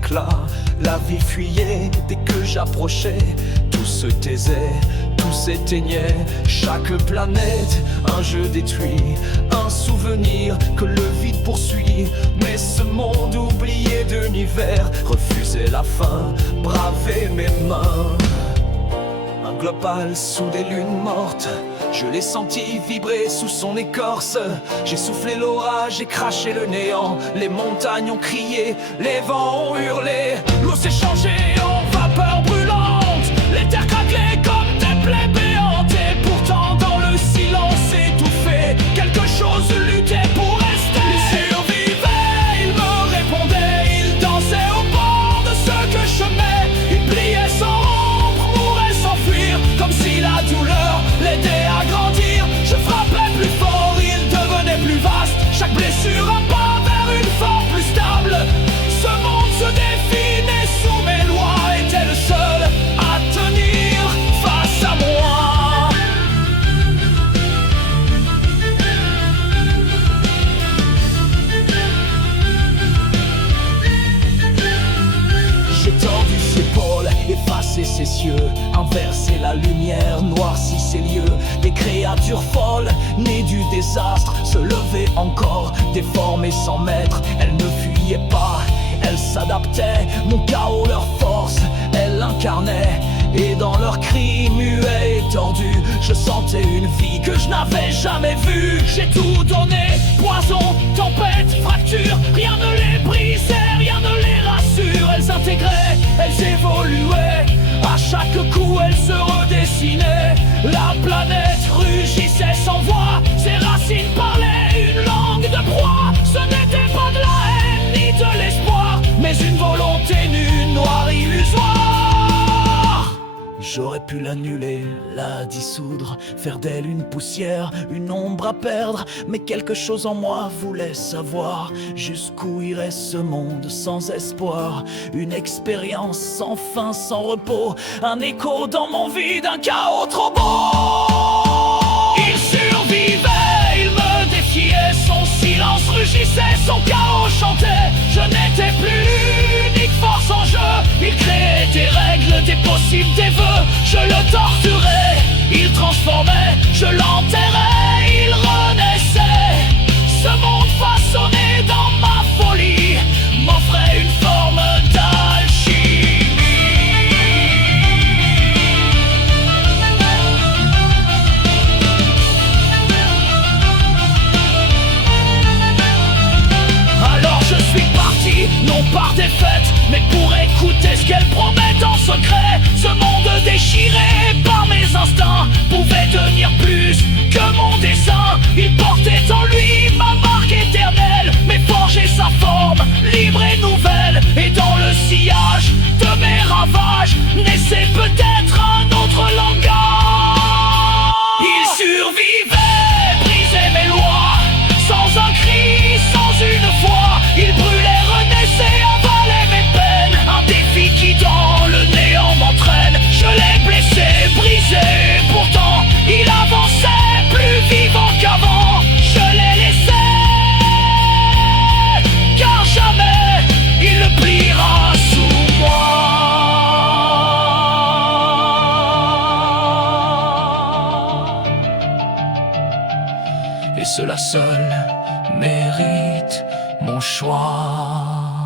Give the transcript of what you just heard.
éclats. La vie fuyait dès que j'approchais. Tout se taisait, tout s'éteignait. Chaque planète, un jeu détruit, un souvenir que le vide poursuit. Mais ce monde oublié d'univers refusait la fin, bravait mes mains. Un global sous des lunes mortes, je l'ai senti vibrer sous son écorce. J'ai soufflé l'orage, j'ai craché le néant. Les montagnes ont crié, les vents ont hurlé. L'eau s'est changée en vapeur brûlante. Les terres craquelaient comme des plaies béantes. Et pourtant dans le silence étouffé, quelque chose luttait pour rester. Il survivait, il me répondait, il dansait au bord de ce que je mets. Il pliait sans rompre, mourait sans fuir, comme si la douleur l'aidait à grandir. Je frappais plus fort, il devenait plus vaste. Chaque blessure un pas vers une forme plus stable. Ce monde se définait sous mes lois, était le seul à tenir face à moi. J'ai tendu ses épaules, effacé ses cieux, inversé la lumière, noirci ses lieux. Des créatures folles, nées du désastre, se levaient encore, déformées sans maître. Elles ne fuyaient pas, elles s'adaptaient, mon chaos leur force, elles l'incarnaient. Et dans leurs cris muets et tordus, je sentais une vie que je n'avais jamais vue. J'ai tout donné, poison, tempête, fracture, rien ne les brisait, rien ne les rassure. Elles intégraient, elles évoluaient, à chaque coup elles se redessinaient. La planète rugissait sans voix, ses racines parlaient une langue de proie. Ce n'était pas de la haine ni de l'espoir, mais une volonté nue, noire, illusoire. J'aurais pu l'annuler, la dissoudre, faire d'elle une poussière, une ombre à perdre. Mais quelque chose en moi voulait savoir jusqu'où irait ce monde sans espoir. Une expérience sans fin, sans repos, un écho dans mon vide, un chaos trop beau. Il survivait, il me défiait, son silence rugissait, son chaos chantait. Je n'étais plus l'unique force en jeu. Il créait des règles, des possibles, des vœux. Je le torturais, il transformait, je l'enterrais, il renaissait. Ce monde façonné dans ma folie m'offrait une forme d'alchimie. Alors je suis parti, non par défaite, mais pour écouter ce qu'elle promet en secret. Ce monde déchiré par mes instincts pouvait devenir plus que mon dessein. Il portait en lui ma marque éternelle, mais forger sa forme libre et nouvelle. Et dans le sillage de mes ravages naissait peut-être un autre langage. Il survivait, brisait mes lois, sans un cri, sans une foi. Il brûlait, renaissait, avalait mes peines. Un défi qui dans le néant m'entraîne. Je l'ai blessé, brisé, pourtant il avançait plus vivant qu'avant. Je l'ai laissé, car jamais il ne pliera sous moi. Et cela seul mérite mon choix.